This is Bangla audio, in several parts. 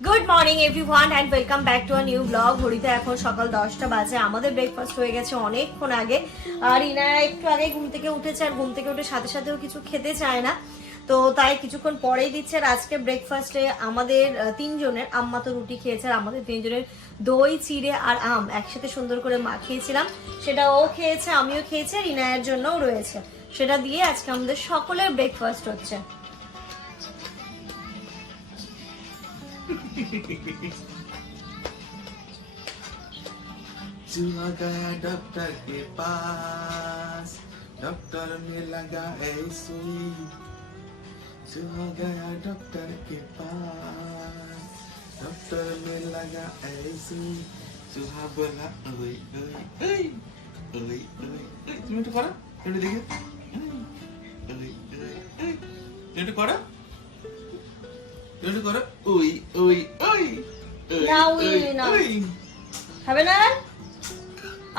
Good morning everyone and welcome back to a new blog. ঘড়িতে এখন সকাল 10টা বাজে। আমাদের ব্রেকফাস্ট হয়ে গেছে অনেকক্ষণ আগে, আর ইনারা একটু আগে ঘুম থেকে উঠেছে, আর ঘুম থেকে উঠে সাথে সাথেও কিছু খেতে চায় না, তো তাই কিছুক্ষণ পরেই দিচ্ছে। আর আজকে ব্রেকফাস্টে আমাদের তিনজনের, আম্মা তো রুটি খেয়েছে, আর আমাদের তিনজনের দই চিড়ে আর আম একসাথে সুন্দর করে মাখিয়েছিলাম, সেটা ও খেয়েছে, আমিও খেয়েছি, আর ইনায়ের জন্যও রয়েছে। সেটা দিয়ে আজকে আমাদের সকলের ব্রেকফাস্ট হচ্ছে। चूहा गया डॉक्टर के पास, डॉक्टर में लगा सुई। चूहा गया डॉक्टर के पास, डॉक्टर में लगा सुई। चूहा बोला ओए ओए ओए ओए ओए। तुम একটু করো, একটু দেখি। ওই ওই ওই। একটু করো, একটু করো। ওই ওই ওই। না ওই না, খাবে না?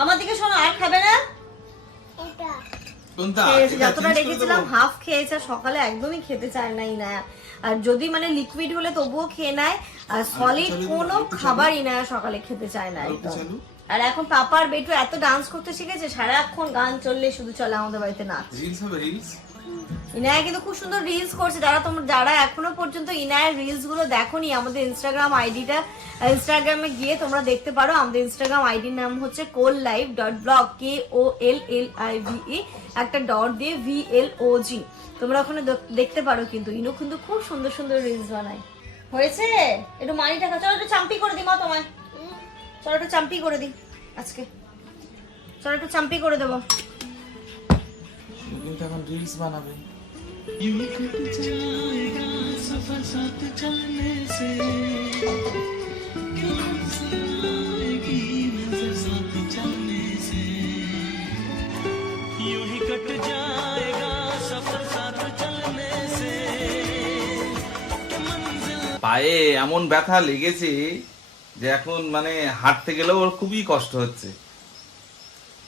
আমার দিকে শোনো, আর খাবে না? যতটা রেখেছিলাম হাফ খেয়েছে, সকালে একদমই খেতে চায় নাই না। আর যদি মানে লিকুইড হলে তবুও খেয়ে নেয়, আর সলিড কোনো খাবারই না সকালে খেতে চায় না একদম। আর এখন পাপার বেটু এত ডান্স করতে শিখেছে, সারাক্ষণ গান চললে শুধু চলে আমাদের বাড়িতে নাচ। রিলস হবে, রিলস ইনায়া কিন্তু খুব সুন্দর রিলস করছে। যারা এখনো পর্যন্ত ইনায়ার রিলস গুলো দেখোনি, আমাদের ইনস্টাগ্রামে গিয়ে তোমরা দেখতে পারো। আমাদের ইনস্টাগ্রাম আইডির নাম হচ্ছে kollive.vlog, KOLLIVE, একটা ডট দিয়ে VLOG। তোমরা ওখানে দেখতে পারো। কিন্তু ইনু কিন্তু খুব সুন্দর সুন্দর রিলস বানায়। হয়েছে, একটু মানি টাকা, চলো একটু চাম্পি করে দিই মা তোমায়, চলো একটু চাম্পি করে দিই আজকে, চলো একটু চাম্পি করে দেবো। কিন্তু এখন রিলস বানাবে। सफर साथ चलने से नजर साथ चलने से यूं ही कट जाएगा सफर साथ चलने से পায়ে এমন ব্যথা লেগেছে যে এখন মানে হাঁটতে গেলেও ওর খুবই কষ্ট হচ্ছে।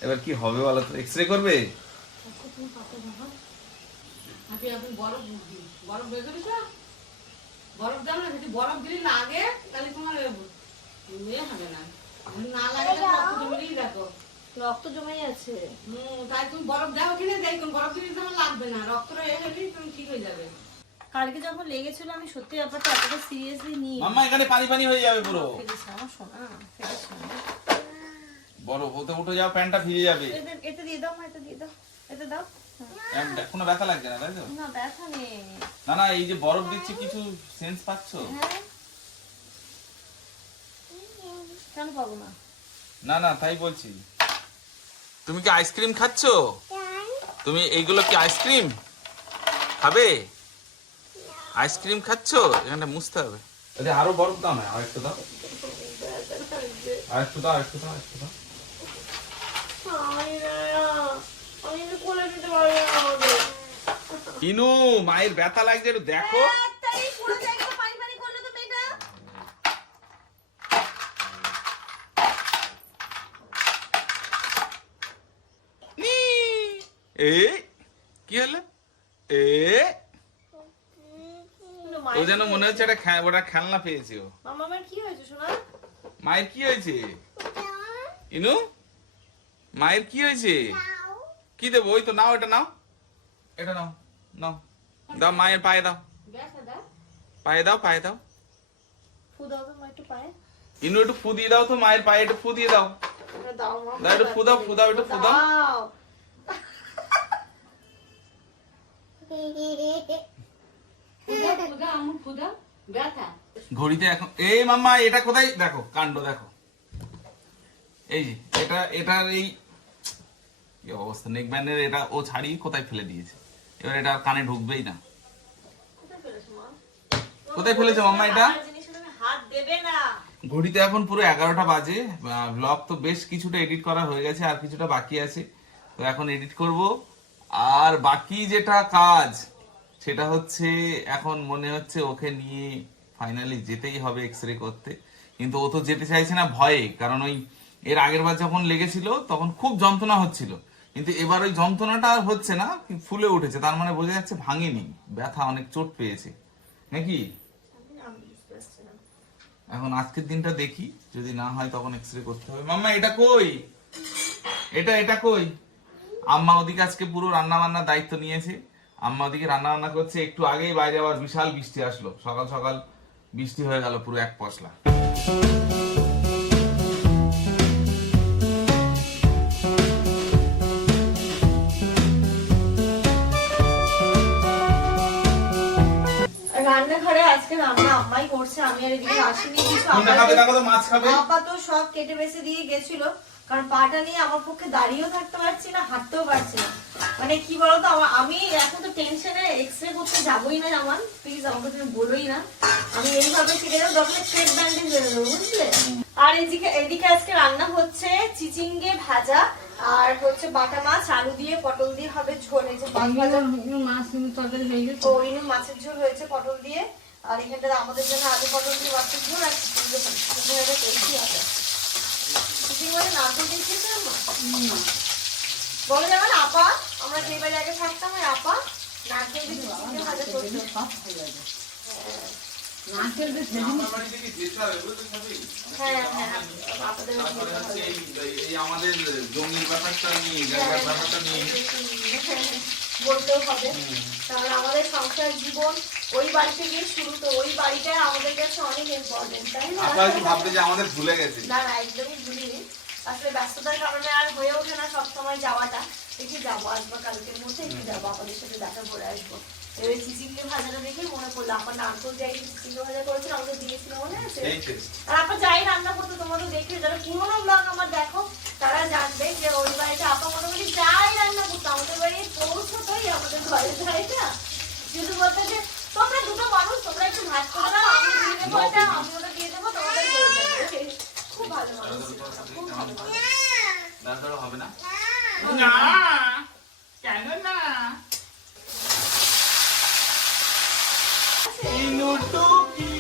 এবার কি হবে বলো তো? এক্সরে করবে? বরফ দাও না, যদি বরফ দিলে লাগে তাহলে তোমার ইয়ে হবে না, না লাগে রক্ত জমেই দেখো, রক্ত জমে আছে। তাই তুমি বরফ দাও কিনে দেখুন, বরফ দিলে তোমার লাগবে না, রক্তটা এ হলেই তুমি ঠিক হয়ে যাবে। কালকে যখন লেগেছিল আমি সত্যি ব্যাপারটা এতটা সিরিয়াসলি নিই। মাম্মা এখানে পানি পানি হয়ে যাবে পুরো। ফেলেছে আমার সোনা, ফেলেছে। বড় হতে উঠে যাও, প্যান্টটা ভিজে যাবে। এতে দিয়ে দাও মা, এতে দিয়ে দাও, এতে দাও। কোনো ব্যথা লাগছে না তাই তো? না ব্যথা নেই। না না, এই যে বরফ দিচ্ছি কিছু সেন্স পাচ্ছো? হ্যাঁ, কেন পাবো না? না না, তাই বলছি। তুমি কি আইসক্রিম খাচ্ছো? তুমি এইগুলো কি আইসক্রিম খাবে? আইসক্রিম খাচ্ছো? এখানে মুছতে হবে। আরো বরফ দাও না, আরেকটু দাও, আরেকটু দাও, আরেকটু দাও, আরেকটু দাও। আমি তো কোলে নিতে পারবো না আমাদের। ইনু, মায়ের ব্যথা লাগছে, একটু দেখো। তাই পুরো জায়গা পানি পানি করলে তো মেয়েটা। এই কি হলো? ও যেন মনে হচ্ছে ওটা খেলনা পেয়েছে ও। মামার কি হয়েছে সোনা? মায়ের কি হয়েছে? ইনু, মায়ের কি হয়েছে? কি দেবো? ওই তো নাও, এটা নাও, এটা নাও, নাও দাও, মায়ের পায়ে দাও, পায়ে দাও, পায়ে দাও। ফু দাও তো মা একটু পায়ে। ইনু একটু ফু দিয়ে দাও তো, মায়ের পায়ে একটু ফু দিয়ে দাও। দাও মা, দাও একটু ফু দাও, ফু দাও, একটু ফু দাও। ঘড়িতে এখন এই মাম্মা এটা কোথায় দেখো, কাণ্ড দেখো। এই যে এটার এই কি অবস্থা, নেক ব্যান্ডের এটা ও ছাড়িয়ে কোথায় ফেলে দিয়েছে। এবার এটা আর কানে ঢুকবেই না। কোথায় ফেলেছে মাম্মা এটা? হাত দেবে না। ঘড়িতে এখন পুরো 11টা বাজে। ব্লগ তো বেশ কিছুটা এডিট করা হয়ে গেছে, আর কিছুটা বাকি আছে, তো এখন এডিট করব। আর বাকি যেটা কাজ সেটা হচ্ছে, এখন মনে হচ্ছে ওকে নিয়ে ফাইনালি যেতেই হবে এক্সরে করতে। কিন্তু ও তো যেতে চাইছে না ভয়ে, কারণ ওই এর আগের বার যখন লেগেছিল তখন খুব যন্ত্রণা হচ্ছিল, কিন্তু এবার ওই যন্ত্রণাটা আর হচ্ছে না, ফুলে উঠেছে, তার মানে বোঝা যাচ্ছে ভাঙেনি, ব্যথা অনেক, চোট পেয়েছে নাকি। এখন আজকের দিনটা দেখি, যদি না হয় তখন এক্সরে করতে হবে। মাম্মা এটা কই, এটা কই? আম্মা ওদিকে আজকে পুরো রান্না বান্নার দায়িত্ব নিয়েছে। আম্মা ওদিকে রান্না বান্না করছে। একটু আগেই বাইরে আবার বিশাল বৃষ্টি আসলো, সকাল সকাল বৃষ্টি হয়ে গেল পুরো এক পশলা। রান্নাঘরে আজকে রান্না আম্মাই করছে, আমি আর এদিকে আসিনি কিছু। মাছ খাবে? আপা তো সব কেটে বেছে দিয়ে গেছিল, কারণ পাটা নিয়ে আমার পক্ষে দাঁড়িয়েও থাকতে পারছি না, হাঁটতেও পারছি না। মানে কি বলতো, আমি এখন তো টেনশনে এক্সরে করতে যাবোই না। জামান প্লিজ আমাকে তুমি বলোই না, আমি এইভাবে কেটে দেবো, দরকার স্ট্রেট ব্যান্ডেজ হয়ে দেবো, বুঝলে? আর এদিকে আজকে রান্না হচ্ছে চিচিঙ্গে ভাজা, আর হচ্ছে বাটা মাছ আলু দিয়ে পটল দিয়ে হবে ঝোল। এই যে মাছ তরকারি হয়ে গেছে, ওই মাছের ঝোল হয়েছে পটল দিয়ে, আর এখানটা আমাদের জন্য আলু পটল দিয়ে মাছের ঝোল আর চিচিঙ্গে টেস্টি হবে। চিচিঙ্গে মানে নারকেল দিয়ে খেয়েছে না বলে যাবে না আপা, আমরা যে বাড়ি আগে থাকতাম ওই আপা নারকেল দিয়ে চিচিঙ্গে ভাজা করতো। নারকেল দিয়ে হ্যাঁ হ্যাঁ আপনাদের আমাদের জমির ব্যাপারটা নিয়ে, জায়গার ব্যাপারটা নিয়ে বলতেও হবে, কারণ আমাদের সংসার জীবন ওই বাড়ি থেকে শুরু, তো ওই বাড়িটা আমাদের কাছে অনেক ইম্পর্টেন্ট, তাই না? ভাববে যে আমাদের ভুলে গেছে। না না, একদমই ভুলিনি। আসলে ব্যস্ততার কারণে আর হয়ে ওঠে না সবসময় যাওয়াটা। দেখি যাবো, আসবো কালকের মধ্যে, একটু যাবো, আপনাদের সাথে দেখা করে আসবো। এবার চিচিঙ্গে ভাজাটা দেখে মনে পড়লো, আপনার নারকেল যাই চিচিঙ্গে ভাজা করেছিল, আমাকে দিয়েছিল মনে আছে? আর আপনার যাই রান্না করতো তোমাদের দেখে, যারা পুরোনো ব্লগ আমার দেখো তারা জানবে যে ওই বাড়িতে আপা মোটামুটি যাই রান্না করতো আমাদের বাড়ি পৌঁছতোই আমাদের ঘরে, তাই না? শুধু বলতে যে তোমরা দুটো মানুষ, তোমরা একটু ভাত করে দাও, আমি দিয়ে দেবো ওটা, আমি ওটা দিয়ে দেবো, তোমাদের হয়ে যাবে। খুব ভালো মানুষ, খুব ভালো মানুষ। দরকার হবে না, না কেন না? ইনুটুকি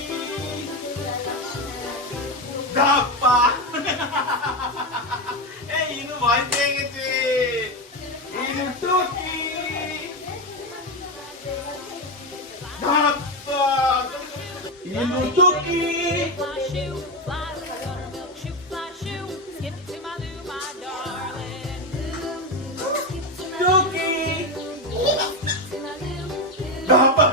ধাপ্পা। এই ইনু ভয় পেয়ে গেছে। ইনুটুকি ধাপ্পা, ইনুটুকি। Fly shoe, fly milk shoe, fly shoe, skip to my loo, my darling. টুকি To my loo, ধাপ্পা।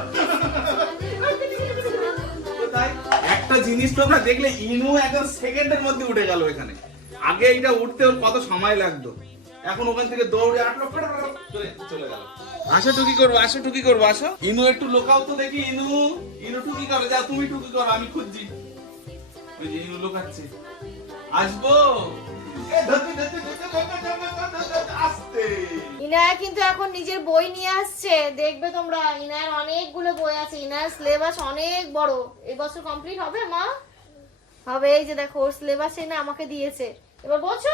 কোথায়? একটা জিনিস তোমরা দেখলে ইনু একদম সেকেন্ডের মধ্যে উঠে গেল এখানে। আগে এটা উঠতে ওর কত সময় লাগতো, এখন ওখান থেকে দৌড়ে আটলো চলে গেল। আসো টুকি করবো, আসো টুকি করবো, আসো। ইনু একটু লোকাও তো দেখি। ইনু টুকি করো, যা তুমি টুকি করো, আমি খুঁজছি। ওই যে ইনু লোকাচ্ছে, আসবো। আস্তে। ইনায়া কিন্তু এখন নিজের বই নিয়ে আসছে, দেখবে তোমরা। ইনায়ার অনেকগুলো বই আছে, ইনায়ার সিলেবাস অনেক বড়। এই বছর কমপ্লিট হবে মা? হবে। এই যে দেখো ওর সিলেবাস এনে আমাকে দিয়েছে, এবার বলছো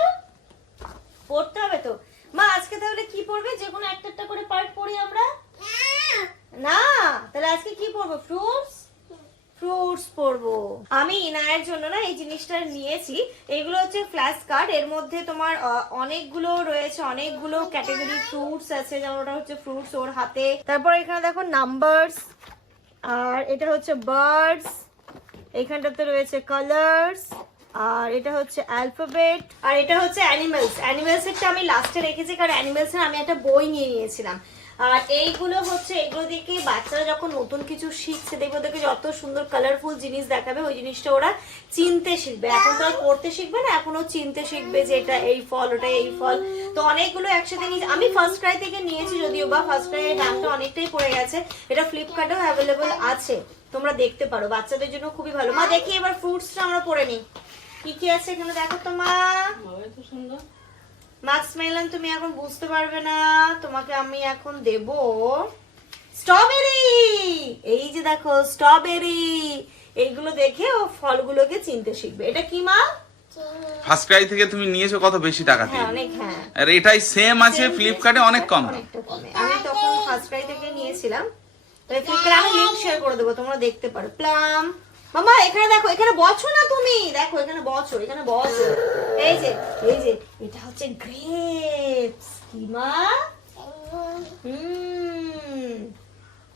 পড়তে হবে তো। মা আজকে তাহলে কি পড়বে? যে কোনো একটা একটা করে পার্ট পড়ি আমরা। না তাহলে আজকে কি পড়বো? ফ্রুটস পড়বো। আমি ইনায়ের জন্য না এই জিনিসটা নিয়েছি। এগুলো হচ্ছে ফ্ল্যাশ কার্ড, এর মধ্যে তোমার অনেকগুলো রয়েছে, অনেকগুলো ক্যাটাগরি ফ্রুটস আছে। যেমন ওটা হচ্ছে ফ্রুটস ওর হাতে, তারপর এখানে দেখো নাম্বারস, আর এটা হচ্ছে বার্ডস, এইখানটাতে রয়েছে কালার্স, আর এটা হচ্ছে অ্যালফাবেট, আর এটা হচ্ছে অ্যানিমেলস। অ্যানিমেলসেরটা আমি লাস্টে রেখেছি, কারণ অ্যানিমেলসের আমি একটা বই নিয়ে নিয়েছিলাম। আর এইগুলো হচ্ছে, এগুলো দেখে বাচ্চারা যখন নতুন কিছু শিখছে, দেখবে ওদেরকে যত সুন্দর কালারফুল জিনিস দেখাবে, ওই জিনিসটা ওরা চিনতে শিখবে। এখন তো আর পড়তে শিখবে না, এখনো চিনতে শিখবে যে এটা এই ফল, ওটা এই ফল। তো অনেকগুলো একসাথে নিয়ে আমি ফার্স্ট ক্রাই থেকে নিয়েছি, যদিও বা ফার্স্ট ক্রাই এর দামটা অনেকটাই পড়ে গেছে। এটা ফ্লিপকার্টেও অ্যাভেলেবল আছে, তোমরা দেখতে পারো, বাচ্চাদের জন্য খুবই ভালো। মা দেখি এবার ফ্রুটসটা আমরা পড়ে নিই, কি কি আছে এখানে দেখো তো মা। এত সুন্দর মাস্ক মেলান, তুমি এখন বুঝতে পারবে না, তোমাকে আমি এখন দেব স্ট্রবেরি। এই যে দেখো স্ট্রবেরি, এইগুলো দেখে ও ফলগুলোকে চিনতে শিখবে। এটা কি মা? ফার্স্ট ক্রাই থেকে তুমি নিয়েছো কত বেশি টাকা দিয়ে? হ্যাঁ অনেক, হ্যাঁ। আর এটাই সেম আছে ফ্লিপকার্টে, অনেক কম। অনেকটা কমে। আমি তখন ফার্স্ট ক্রাই থেকে নিয়েছিলাম, তাই ফ্লিপকার্টে আমি লিংক শেয়ার করে দেবো, তোমরা দেখতে পারো। প্লাম, মামা এখানে দেখো, এখানে বছো না তুমি, দেখো এখানে বছো, এখানে বছো। এই যে এটা হচ্ছে গ্রেপস। কি মা?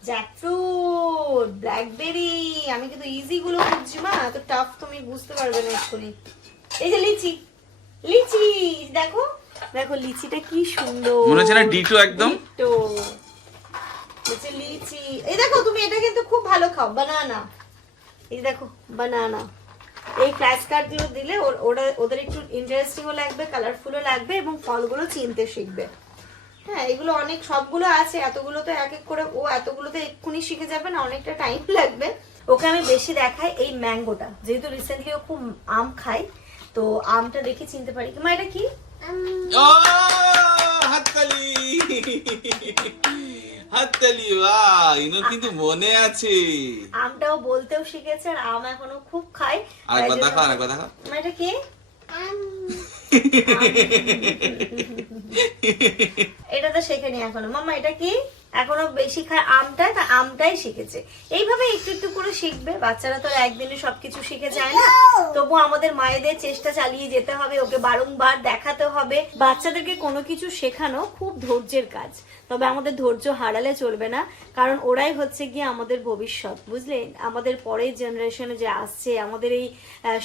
Jackfruit, blackberry. আমি কিন্তু ইজি গুলো খুঁজছি মা, এত টাফ তুমি বুঝতে পারবে না এক্ষুনি। এই যে লিচি, লিচি দেখো দেখো লিচিটা কি সুন্দর, মনে হচ্ছে না ডিটো একদম। ডিটো হচ্ছে লিচি। এই দেখো তুমি এটা কিন্তু খুব ভালো খাও, বানানা। এই দেখো বানানা। এই ফ্ল্যাশ কার্ড গুলো দিলে ওরা ওদের একটু ইন্টারেস্টিংও লাগবে, কালারফুলও লাগবে এবং ফলগুলো চিনতে শিখবে। হ্যাঁ এগুলো অনেক সবগুলো আছে, এতগুলো তো এক এক করে ও এতগুলো তো এক্ষুনি শিখে যাবে না, অনেকটা টাইম লাগবে। ওকে আমি বেশি দেখাই এই ম্যাঙ্গোটা, যেহেতু রিসেন্টলি ও খুব আম খায়, তো আমটা দেখে চিনতে পারি। মা এটা কি? ও হাততালি, হাততালি, বাহ, ইনো কিন্তু মনে আছে। আমটাও বলতেও শিখেছে আর আম এখনো খুব খায়। আরেকবার দেখো, আরেকবার দেখো। মা এটা কি? এটা তো শেখেনি এখনো। মাম্মা এটা কি? এখনো বেশি খায় আমটা, আমটাই শিখেছে। এইভাবে একটু একটু করে শিখবে। বাচ্চারা তো একদিনে সবকিছু শিখে যায় না, তবু আমাদের মায়েদের চেষ্টা চালিয়ে যেতে হবে, ওকে বারংবার দেখাতে হবে। বাচ্চাদেরকে কোনো কিছু শেখানো খুব ধৈর্যের কাজ, তবে আমাদের ধৈর্য হারালে চলবে না, কারণ ওরাই হচ্ছে গিয়ে আমাদের ভবিষ্যৎ, বুঝলে? আমাদের পরের জেনারেশনে যে আসছে, আমাদের এই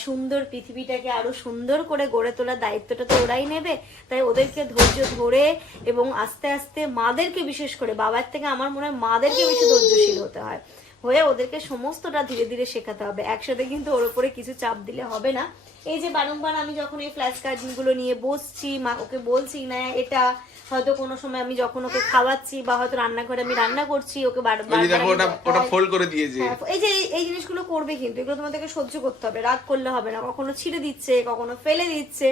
সুন্দর পৃথিবীটাকে আরো সুন্দর করে গড়ে তোলার দায়িত্বটা তো ওরাই নেবে। তাই ওদেরকে ধৈর্য ধরে এবং আস্তে আস্তে মাদেরকে, বিশেষ করে বাবার থেকে আমার মনে হয় মাদেরকে বেশি ধৈর্যশীল হতে হয়, হয়ে ওদেরকে সমস্তটা ধীরে ধীরে শেখাতে হবে। একসাথে কিন্তু ওর উপরে কিছু চাপ দিলে হবে না। এই যে বারংবার আমি যখন এই ফ্ল্যাশ কার্ড গুলো নিয়ে বসছি, মা ওকে বলছি না এটা, হয়তো কোনো সময় আমি যখন ওকে খাওয়াচ্ছি বা হয়তো রান্নাঘরে আমি রান্না করছি, ওকে ওটা ফোল্ড করে দিয়েছে। এই যে এই জিনিসগুলো করবে, কিন্তু এগুলো তোমাদেরকে সহ্য করতে হবে, রাগ করলে হবে না। কখনো ছিঁড়ে দিচ্ছে, কখনো ফেলে দিচ্ছে,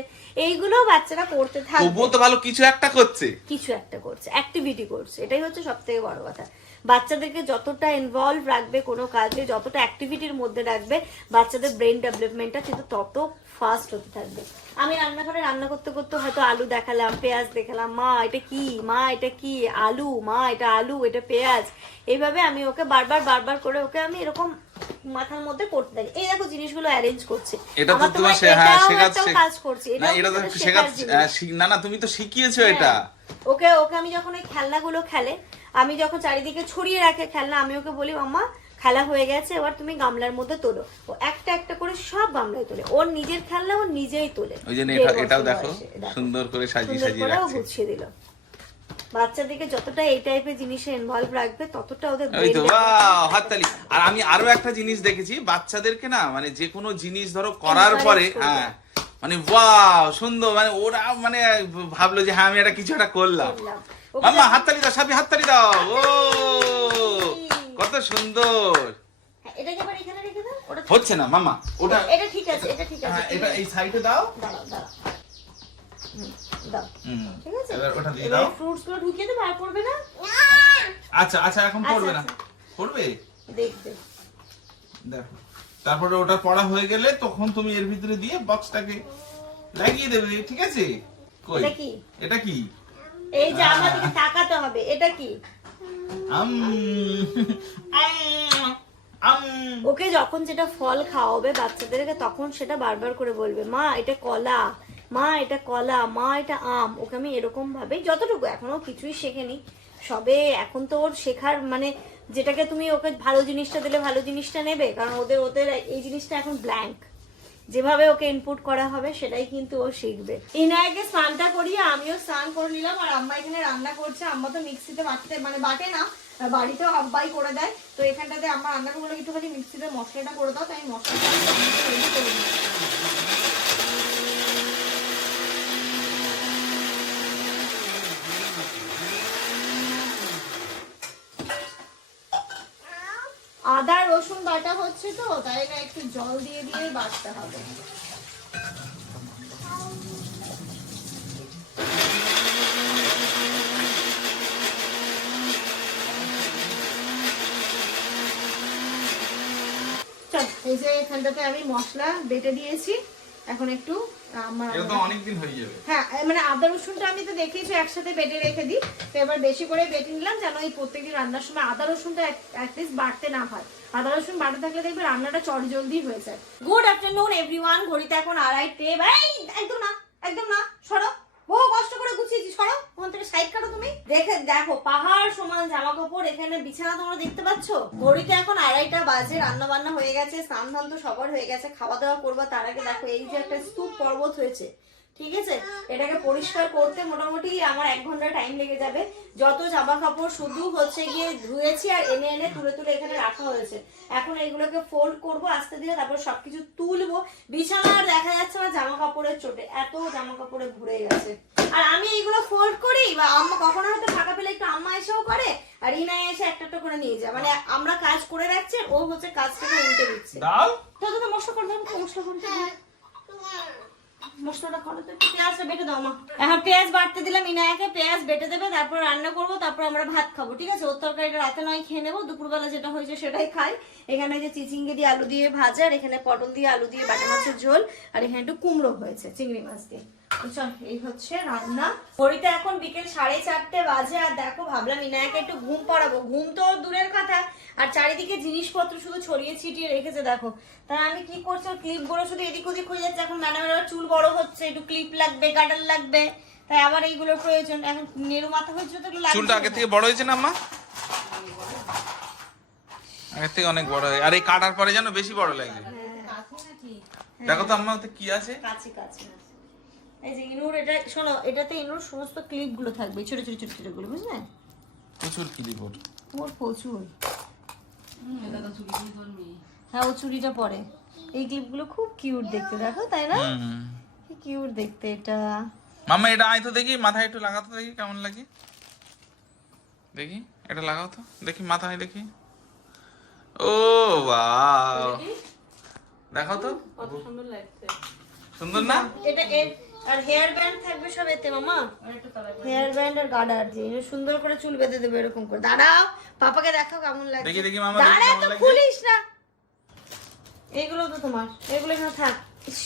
এইগুলো বাচ্চারা করতে থাকবে। তবুও তো ভালো কিছু একটা করছে, কিছু একটা করছে, অ্যাক্টিভিটি করছে, এটাই হচ্ছে সব থেকে বড় কথা। বাচ্চাদেরকে যতটা ইনভলভ রাখবে কোনো কাজে, যতটা অ্যাক্টিভিটির মধ্যে রাখবে, বাচ্চাদের ব্রেন ডেভেলপমেন্টটা কিন্তু তত ফাস্ট হতে থাকবে। আমি রান্নাঘরে রান্না করতে করতে হয়তো আলু দেখালাম, পেঁয়াজ দেখালাম, মা এটা কি, মা এটা কি, আলু, মা এটা আলু, এটা পেঁয়াজ, এইভাবে আমি ওকে বারবার করে ওকে আমি এরকম মাথার মধ্যে করতে থাকি। এই দেখো জিনিসগুলো অ্যারেঞ্জ করছে, এটা তো তোমার কাজ করছে, না এটা তো শেখাচ্ছে না, না তুমি তো শিখিয়েছো এটা ওকে। ওকে আমি যখন ওই খেলনাগুলো খেলে, আমি যখন চারিদিকে ছড়িয়ে রাখে খেলনা, আমি ওকে বলি মাম্মা খেলা হয়ে গেছে, এবার তুমি গামলার মধ্যে তোলো। ও একটা একটা করে সব গামলায় তোলে, ওর নিজের খেলনা ও নিজেই তোলে। ওই জন্য এটাও দেখো সুন্দর করে সাজিয়ে সাজিয়ে রাখছে, গুছিয়ে দিল। বাচ্চাদেরকে যতটা এই টাইপের জিনিসে ইনভলভ রাখবে ততটা ওদের ওই তো বাহ, হাততালি। আর আমি আরো একটা জিনিস দেখেছি, বাচ্চাদেরকে না মানে যে কোনো জিনিস ধরো করার পরে, হ্যাঁ মানে ওয়াও সুন্দর, মানে ওরা মানে ভাবলো যে হ্যাঁ আমি একটা কিছু একটা করলাম। মাম্মা হাততালি দাও, সাবি হাততালি দাও, ও কত সুন্দর। এটাকে আবার এখানে রেখে দাও, ওটা হচ্ছে না মাম্মা, ওটা এটা ঠিক আছে, এটা ঠিক আছে, এটা এই সাইডে দাও, দাঁড়াও দাও, ঠিক আছে। এবার ওটা দিয়ে এবার দাও, ফ্রুটস গুলো ঢুকিয়ে দেবে, আর পড়বে না। আচ্ছা আচ্ছা এখন পড়বে না, পড়বে দেখবে, দেখো। তারপরে ওটা পড়া হয়ে গেলে তখন তুমি এর ভিতরে দিয়ে বক্সটাকে লাগিয়ে দেবে, ঠিক আছে? কই এটা কি? এটা কি? এই যে আমাদেরকে তাকাতে হবে, এটা কি? ওকে যখন যেটা ফল খাওয়াবে বাচ্চাদেরকে, তখন সেটা বারবার করে বলবে, মা এটা কলা, মা এটা কলা, মা এটা আম। ওকে আমি এরকম ভাবে, যতটুকু এখনো কিছুই শেখেনি, সবে এখন তো ওর শেখার মানে, যেটাকে তুমি ওকে ভালো জিনিসটা দিলে ভালো জিনিসটা নেবে, কারণ ওদের এই জিনিসটা এখন ব্ল্যাঙ্ক। যেভাবে ওকে ইনপুট করা হবে সেটাই কিন্তু ও শিখবে। ইনায়াকে স্নানটা করিয়ে আমিও স্নান করে নিলাম, আর আম্মা এখানে রান্না করছে। আম্মা তো মিক্সিতে বাটে না, বাড়িতেও আব্বাই করে দেয়। তো এখানটাতে আমার রান্না করলে একটুখানি মিক্সিতে মশলাটা করে দাও, তাই আমি মশলাটা রেডি করে নিই। আদা রসুন বাটা হচ্ছে তো, তাই না একটু জল দিয়ে দিয়ে বাটতে হবে। চল, এই যে এখানটাতে আমি মশলা বেটে দিয়েছি, এখন একটু এটা তো অনেকদিন হয়ে যাবে। হ্যাঁ মানে আদা রসুনটা আমি তো দেখেছি একসাথে বেটে রেখে দিই, তো এবার বেশি করে বেটে নিলাম, যেন এই প্রত্যেকদিন রান্নার সময় আদা রসুনটা অ্যাটলিস্ট বাড়তে না হয়। আদা রসুন বাটা থাকলে দেখবে রান্নাটা চটজলদি হয়ে যায়। গুড আফটারনুন এভরিওয়ান, ঘড়িতে এখন 2:30। একদম না, একদম না, সরো, ও কষ্ট করে গুছিয়েছি, সরো ওখান থেকে সাইড কাটো তুমি। দেখো পাহাড় সমান জামা কাপড়, এখানে বিছানা তোমরা দেখতে পাচ্ছ। ঘড়িতে এখন 2:30টা বাজে, রান্না বান্না হয়ে গেছে, স্নান ধান তো সবার হয়ে গেছে, খাওয়া দাওয়া করবো। তার আগে দেখো এই যে একটা স্তূপ পর্বত হয়েছে, ঠিক আছে, এটাকে পরিষ্কার করতে মোটামুটি আমার 1 ঘন্টা টাইম লেগে যাবে। যত জামা কাপড় শুধু হচ্ছে গিয়ে ধুয়েছি আর এনে এনে তুলে তুলে এখানে রাখা হয়েছে। এখন এইগুলোকে ফোল্ড করব আস্তে ধীরে, তারপর সবকিছু তুলবো। বিছানা আর দেখা যাচ্ছে না জামা কাপড়ের চোটে, এত জামা কাপড়ে ভরে গেছে। আর আমি এইগুলো ফোল্ড করি বা আম্মা কখনো হয়তো ফাঁকা পেলে একটু আম্মা এসেও করে, আর ইনা এসে একটা একটা করে নিয়ে যায়। মানে আমরা কাজ করে রাখছি, ও হচ্ছে কাজটাকে উল্টে দিচ্ছে। দাও তো মশলা করে দেবো, মশলা করে দেবো, মশলাটা করো তো, পেঁয়াজটা বেটে দাও মা। এখন পেঁয়াজ বাটতে দিলাম, ইনায়াকে পেঁয়াজ বেটে দেবে, তারপর রান্না করবো, তারপর আমরা ভাত খাবো, ঠিক আছে। ওর তরকারিটা রাতে নয় খেয়ে নেবো, দুপুরবেলা যেটা হয়েছে সেটাই খাই। এখানে যে চিচিঙ্গি দিয়ে আলু দিয়ে ভাজা, আর এখানে পটল দিয়ে আলু দিয়ে বাটা মাছের ঝোল, আর এখানে একটু কুমড়ো হয়েছে চিংড়ি মাছ দিয়ে। চল এই হচ্ছে রান্না। ঘড়িতে এখন বিকেল 4:30 বাজে, আর দেখো ভাবলাম ইনায়াকে একটু ঘুম পড়াবো। ঘুম তো দূরের কথা, আর চারিদিকে জিনিসপত্র শুধু ছড়িয়ে ছিটিয়ে রেখেছে দেখো। তাই আমি কি করছি, ক্লিপ গুলো শুধু এদিক ওদিক হয়ে যাচ্ছে। এখন ম্যাডামের চুল বড় হচ্ছে, একটু ক্লিপ লাগবে, কাটার লাগবে, তাই আবার এইগুলোর প্রয়োজন। এখন নেরু মাথা হয়েছিল তো এগুলো চুলটা আগে থেকে বড় হয়েছে না আম্মা? আগে থেকে অনেক বড় হয়, আর এই কাটার পরে যেন বেশি বড় লাগছে। দেখো তো আম্মা ওতে কি আছে। কাছে কাছে এই যে ইনুর, এটা শোনো, এটাতে ইনুর সমস্ত ক্লিপ গুলো থাকবে, ছোট ছোট ছোট ছোট গুলো, বুঝলে? প্রচুর ক্লিপ ওর। ওর প্রচুর। এটা তো চুরি দিয়ে তোর মেয়ে। হ্যাঁ ও চুড়িটা পরে। এই ক্লিপ গুলো খুব কিউট দেখতে, দেখো তাই না? হুম। কি কিউট দেখতে এটা। মাম্মা এটা আয় তো দেখি, মাথায় একটু লাগাতো দেখি কেমন লাগে। দেখি এটা লাগাও তো দেখি মাথায়, দেখি। ও বাও, দেখাও তো, কত সুন্দর লাগছে। সুন্দর না? এটা আর হেয়ার ব্যান্ড থাকবে সব এতে মামা। হেয়ার ব্যান্ড আর গার্ডার দিয়ে সুন্দর করে চুল বেঁধে দেবে এরকম করে। দাঁড়াও পাপাকে দেখাও কেমন লাগে। দেখি দেখি মামা, দেখি দাঁড়া কেমন তো লাগছে। খুলিস না। এগুলো তো তোমার, এগুলো এখানে থাক। ইস।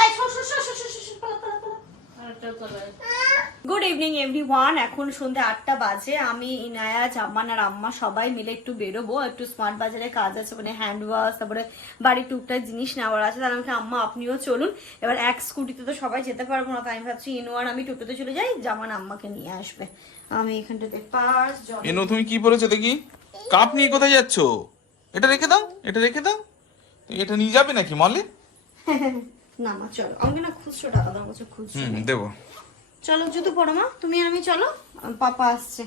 এই সর সর সর সর সর সর, পালা পালা পালা। আরেকটা চলে। Good evening everyone. এখন সন্ধ্যে 8টা বাজে। আমি ইনায়া, জাম্মান আর আম্মা সবাই মিলে একটু বেরোবো, একটু স্মার্ট বাজারে কাজ আছে, মানে হ্যান্ড ওয়াশ, তারপরে বাড়ির টুকটাক জিনিস নেওয়ার আছে। তার আমাকে আম্মা আপনিও চলুন। এবার এক স্কুটিতে তো সবাই যেতে পারবো না, তাই আমি ভাবছি ইনু আর আমি টোটোতে চলে যাই, জাম্মান আম্মাকে নিয়ে আসবে। আমি এখানটাতে পার্স জল। এনো তুমি কি পরেছো দেখি? কাপ নিয়ে কোথায় যাচ্ছ? এটা রেখে দাও, এটা রেখে দাও। এটা নিয়ে যাবে নাকি মলে? না মা চলো, আমাকে না খুচরো টাকা দাও, বলছে খুচরো নেই। দেবো। চলো জুতো পড়ো মা, তুমি আর আমি চলো, পাপা আসছে।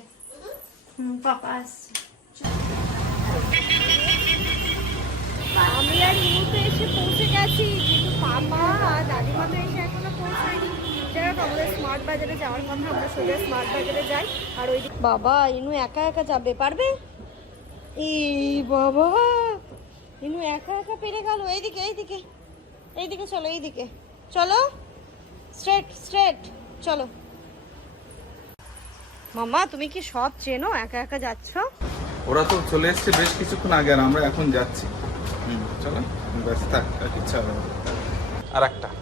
পাপা আসছে। আমি আর ইনু তো এসে পৌঁছে গেছি, কিন্তু পাপা আর দাদিমা তো এসে এখনো পৌঁছায়নি। যারা আমাদের স্মার্ট বাজারে যাওয়ার কথা, আমরা সোজা স্মার্ট বাজারে যাই। আর ওই বাবা ইনু একা একা যাবে, পারবে? এই বাবা ইনু একা একা পেরে গেল। এইদিকে এইদিকে এইদিকে চলো, এইদিকে চলো, স্ট্রেট স্ট্রেট চলো। মামা তুমি কি সব চেনো, একা একা যাচ্ছ? ওরা তো চলে এসছে বেশ কিছুক্ষণ আগে, আর আমরা এখন যাচ্ছি। চলো ব্যস্ত থাক, আর কিচ্ছু হবে না।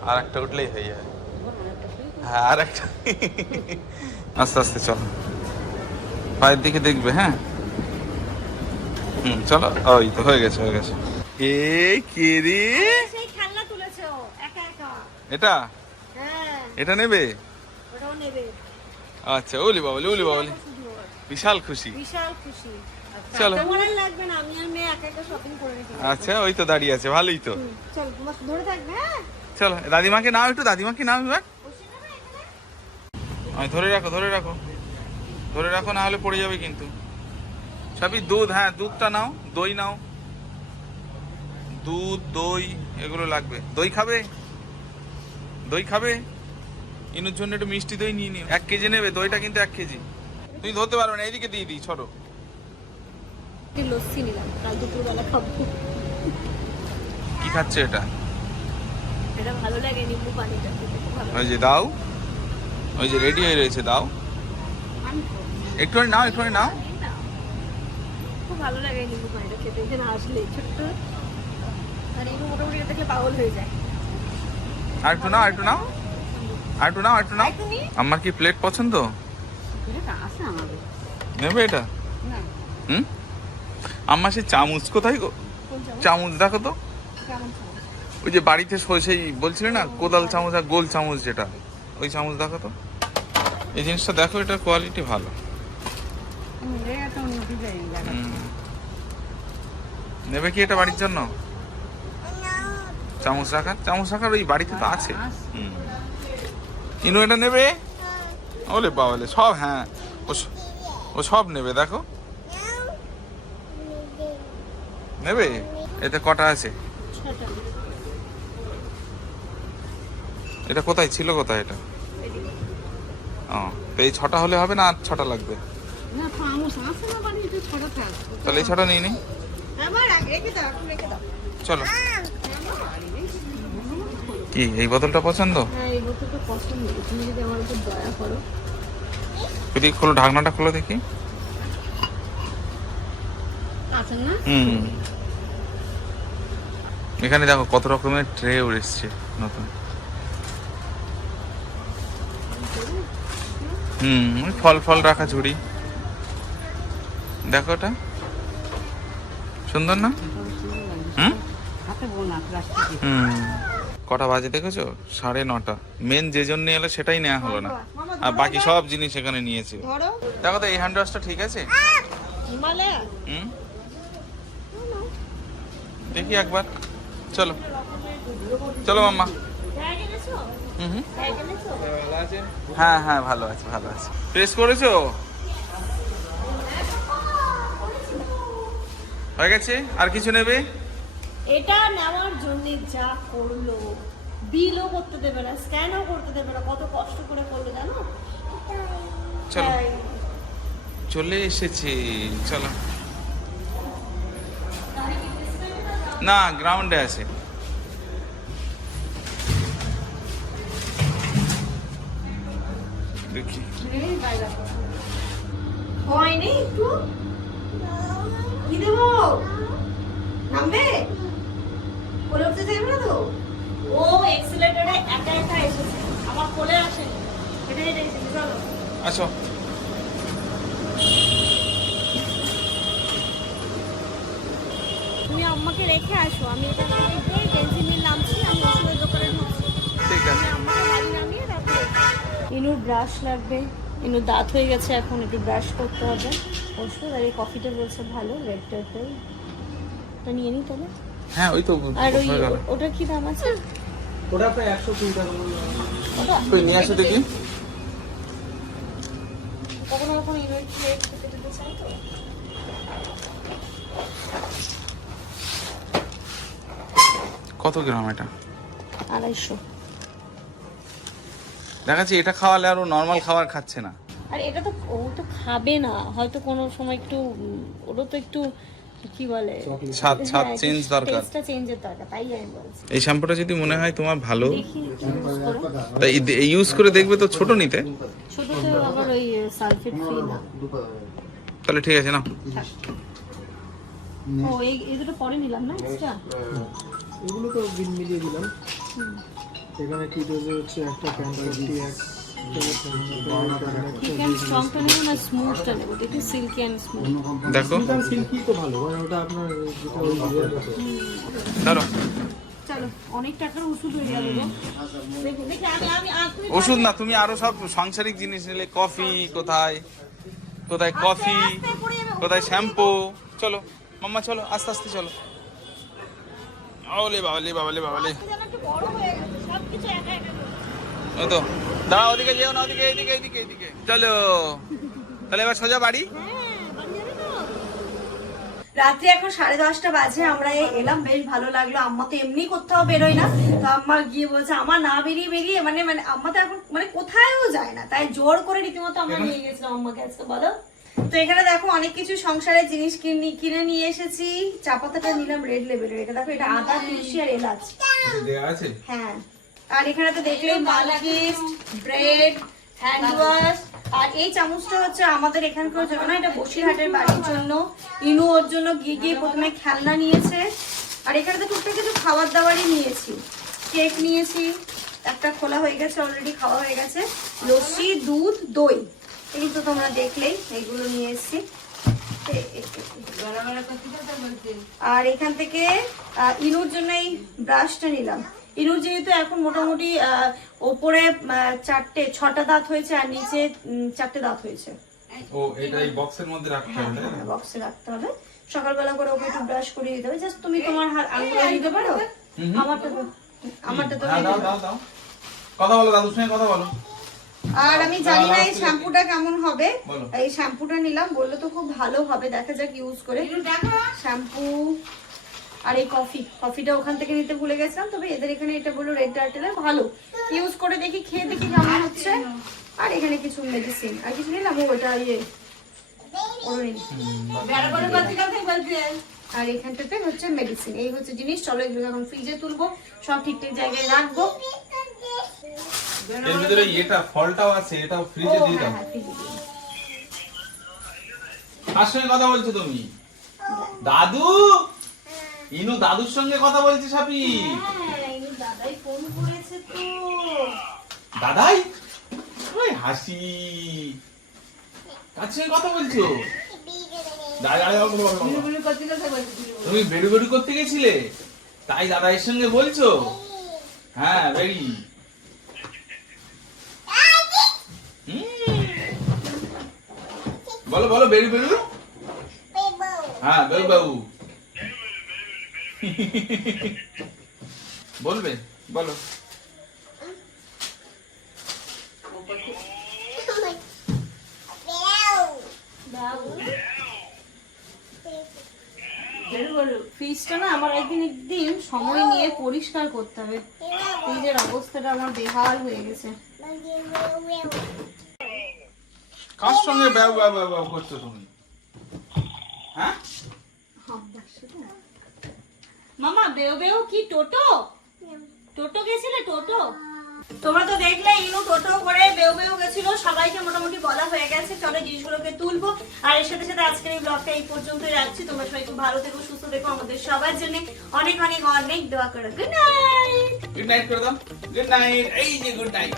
আর একটা উঠলেই হয়ে যায়। হ্যাঁ আর একটা। আস্তে আস্তে চলো, পায়ের দিকে দেখবে। হ্যাঁ চলো। ওই তো হয়ে গেছে হয়ে গেছে। এই কে রে? সেই খেলনা তুলেছো একা একা। এটা হ্যাঁ এটা নেবে? ওটাও নেবে। আচ্ছা ওলি বাবলি, ওলি বাবলি, বিশাল খুশি। বিশাল খুশি। চলো। তেমন আর লাগবে না, আমি আর মেয়ে একা একা শপিং করে রেখে দেবো। আচ্ছা ওই তো দাঁড়িয়ে আছে, ভালোই তো। চলো তোমার ধরে থাকবে। হ্যাঁ চলো দাদিমাকে নাও, একটু দাদিমাকে নাও এবার। ধরে রাখো ধরে রাখো ধরে রাখো, না হলে পড়ে যাবে কিন্তু। সবই দুধ, হ্যাঁ দুধটা নাও, দই নাও, দুধ দই এগুলো লাগবে। দই খাবে? দই খাবে? ইনুর জন্য একটু মিষ্টি দই নিয়ে নিও। 1 কেজি নেবে, দইটা কিন্তু 1 কেজি। তুমি ধরতে পারবে না, এইদিকে দিয়ে দিই, ছড়ো। লস্যি নিলাম, কাল দুপুরবেলা খাবো। কি খাচ্ছে এটা? এটা ভালো লাগে, নিম্বু পানিটা খেতে খুব ভালো। ওই যে দাও, ওই যে রেডি হয়ে রয়েছে, দাও একটুখানি নাও, একটুখানি নাও। খুব ভালো লাগে নিম্বু পানিটা খেতে, এখানে আসলে ছোট্ট। আর ইনু মোটামুটি এটা দেখলে পাগল হয়ে যায়। আর একটু নাও, আর একটু নাও, আর একটু নাও, আর একটু নাও। আমার কি প্লেট পছন্দ? এটা আছে আমাদের। নেবে এটা? না। আম্মা সে চামচ কোথায় গো? চামচ দেখো তো। কেমন চামচ? ওই যে বাড়িতে সেই বলছিলে না কোদাল চামচ আর গোল চামচ, যেটা ওই চামচ দেখো তো, এই জিনিসটা দেখো, এটার কোয়ালিটি ভালো। নেবে কি এটা বাড়ির জন্য? চামচ রাখার ওই বাড়িতে তো আছে। ইনু এটা নেবে? ওলে বাবালে সব, হ্যাঁ ও সব নেবে, দেখো নেবে। এতে কটা আছে? এটা কোথায় ছিল, কোথায় এটা? ও, তো এই 6টা হলে হবে না, আর 6টা লাগবে? তাহলে এই 6টা নিয়ে নি, চলো। কি এই বোতলটা পছন্দ? যদি খোলো, ঢাকনাটা খোলো দেখি। এখানে দেখো কত রকমের ট্রে এসছে নতুন। ওই ফল রাখা ঝুড়ি, দেখো ওটা সুন্দর না? কটা বাজে দেখেছো? 9:30। মেন যে জন্য এলো সেটাই নেওয়া হলো না, আর বাকি সব জিনিস এখানে নিয়েছে। দেখো তো এই হ্যান্ড ওয়াশটা ঠিক আছে? দেখি একবার, চলো চলো মাম্মা। হ্যাঁ হ্যাঁ ভালো আছে, ভালো আছে। প্রেস করেছো? হয়ে গেছে? আর কিছু নেবে? এটা নেওয়ার জন্য যা করলো, বিলও করতে দেবে না, স্ক্যানও করতে দেবে না, কত কষ্ট করে করলো জানো? চলো চলে এসেছি, চলো। না, গ্রাউন্ডে আছে। দেখি হয়নি একটু কি দেবো? নামবে? কোলে উঠতে চাইবে না তো? ও এক্সিলারেটরে একা একা এসেছে, আমার কোলে আসেনি। এটা এসেছে, চলো আসো। তুমি আম্মাকে রেখে আসো, আমি এটা থেকে বেঞ্জিনের নামছি, আমি ওষুধের দোকানে ঢুকছি। ঠিক আছে। আম্মাকে বাড়ি নামিয়ে তারপরে ইনুর ব্রাশ লাগবে, ইনুর দাঁত হয়ে গেছে, এখন একটু ব্রাশ করতে হবে। ওষুধ আর এই কফিটা বলছে ভালো, রেড টেপেল ওটা নিয়ে নিই তাহলে। হ্যাঁ ওই তো আর ওই ওটা কি দাম আছে? ওটা প্রায় 103 টাকা। ওটা ওই নিয়ে আসো দেখি। কখনো কখনো ইনুর খেয়ে খেতে দিতে চাই তো। কত গ্রাম এটা? 250। দেখাচ্ছি, এটা খাওয়ালে আর ও নর্মাল খাবার খাচ্ছে না। আর এটা তো ও তো খাবে না, হয়তো কোনো সময় একটু ওরও তো একটু কি বলে স্বাদ চেঞ্জ দরকার, টেস্টটা চেঞ্জের দরকার, তাই আমি বলছি। এই শ্যাম্পুটা যদি মনে হয় তোমার ভালো, দেখি use করে। তাই ইউজ করে দেখবে তো। ছোট নিতে, ছোটতে আবার ওই সালফেট ফ্রি না। তাহলে ঠিক আছে না। ও এই দুটো পরে নিলাম না এক্সট্রা। এগুলো তো বিল মিলিয়ে দিলাম। এখানে কি ডোজে হচ্ছে একটা ক্যান্টারটি এক ঠিক এন্ড স্ট্রংটা নেব না স্মুথটা নেব? দেখি সিল্কি এন্ড স্মুথ। দেখো সিল্কি তো ভালো, মানে ওটা আপনার যেটা ওই ধরো। চলো, অনেক টাকার ওষুধ হয়ে গেল গো। দেখি দেখি আমি ওষুধ না, তুমি আরো সব সাংসারিক জিনিস নিলে। কফি কোথায়, কোথায় কফি, কোথায় শ্যাম্পু। চলো মাম্মা, চলো আস্তে আস্তে চলো। ওলে বাবালে বাবালে বাবালে, বড় হয়ে গেছে, সবকিছু একা একা করছি। ওই তো দাঁড়া, ওদিকে যেও না, ওদিকে এইদিকে এইদিকে এইদিকে চলো। তাহলে এবার সোজা বাড়ি। রাত্রি এখন 10:30 বাজে, আমরা এলাম, বেশ ভালো লাগলো। আম্মা তো এমনি কোথাও বেরোয় না, তো আম্মা গিয়ে বলছে আমার না বেরিয়ে মানে আম্মা তো এখন মানে কোথায়ও যায় না, তাই জোর করে রীতিমতো আমরা নিয়ে গেছিলাম আম্মাকে আজকে। বলো তো এখানে দেখো অনেক কিছু সংসারের জিনিস কিনে নিয়ে এসেছি। চা পাতাটা নিলাম রেড লেবেলের, এটা দেখো, এটা আদা, তুলসী আর এলাচ দেয়া আছে। হ্যাঁ, আর এখানে তো দেখলেই মালকিস্ট, ব্রেড, হ্যান্ড ওয়াশ। আর এই চামচটা হচ্ছে আমাদের এখানকার জন্য না, এটা বসিরহাটের বাড়ির জন্য। ইনু ওর জন্য গিয়ে প্রথমে খেলনা নিয়েছে। আর এখানে তো টুকটাক কিছু খাবার দাবারই নিয়েছি, কেক নিয়েছি, একটা খোলা হয়ে গেছে, অলরেডি খাওয়া হয়ে গেছে। লস্যি, দুধ, দই, এই তো তোমরা দেখলেই, এইগুলো নিয়ে এসেছি। আর এখান থেকে ইনুর জন্য এই ব্রাশটা নিলাম। ইনুর যেহেতু এখন মোটামুটি ওপরে 6টা দাঁত হয়েছে আর নিচে 4টে দাঁত হয়েছে। ও এটা এই বক্সের মধ্যে রাখতে হবে তাই না? বক্সে রাখতে হবে। সকালবেলা করে ওকে একটু ব্রাশ করিয়ে দিতে হবে। জাস্ট তুমি তোমার আঙুলে দিতে পারো। আমারটা তো দাও দাও দাও, কথা বলো দাদুর সঙ্গে কথা বলো। আর আমি জানি না এই শ্যাম্পুটা কেমন হবে। বলো। এই শ্যাম্পুটা নিলাম, বললো তো খুব ভালো হবে, দেখা যাক ইউজ করে। শ্যাম্পু আর এই কফিটা ওখান থেকে নিতে ভুলে গেছিলাম, তবে এদের এখানে এটা বললো রেড টার্টেলের ভালো, ইউজ করে দেখি, খেয়ে দেখি কেমন হচ্ছে। আর এখানে কিছু মেডিসিন আর কিছু নিলাম, ওটা আর এখানটাতে হচ্ছে মেডিসিন। এই হচ্ছে জিনিস। চলো এগুলো এখন ফ্রিজে তুলবো, সব ঠিকঠাক জায়গায় রাখবো। এর ভিতরে এটা ফলটাও আছে, এটাও ফ্রিজে দিয়ে দাও। হ্যাঁ, ফ্রিজে দিই। কার সঙ্গে কথা বলছো তুমি? দাদু, ইনু দাদুর সঙ্গে কথা বলছে সাপি। দাদাই ফোন করেছে তো। দাদাই ওই হাসি, কার সঙ্গে কথা বলছো? তুমি বেরু বেরু করতে গেছিলে, তাই দাদাইয়ের সঙ্গে বলছো? হ্যাঁ বেরি। বলো বলো, বেরু বেরু। হ্যাঁ বেরু বাবু বলবে, বলো। ফ্রিজটা না আমার একদিন সময় নিয়ে পরিষ্কার করতে হবে। ফ্রিজের অবস্থাটা আমার বেহাল হয়ে গেছে। কার সঙ্গে ব্যাও ব্যাও ব্যাও ব্যাও করছো তুমি? হ্যাঁ মামা বেও বেও কি টোটো? টোটো গেছিলে? টোটো তোমরা তো দেখলে ইনু টোটো করে বেও বেও গেছিল। সবাইকে মোটামুটি বলা হয়ে গেছে, চলো জিনিসগুলোকে তুলবো। আর এর সাথে সাথে আজকের এই ব্লগটা এই পর্যন্তই রাখছি। তোমরা সবাই খুব ভালো থেকো, সুস্থ থেকো, আমাদের সবার জন্য অনেক অনেক অনেক দোয়া করো। Good night. গুড নাইট করে দাও। Good night. এই যে গুড নাইট।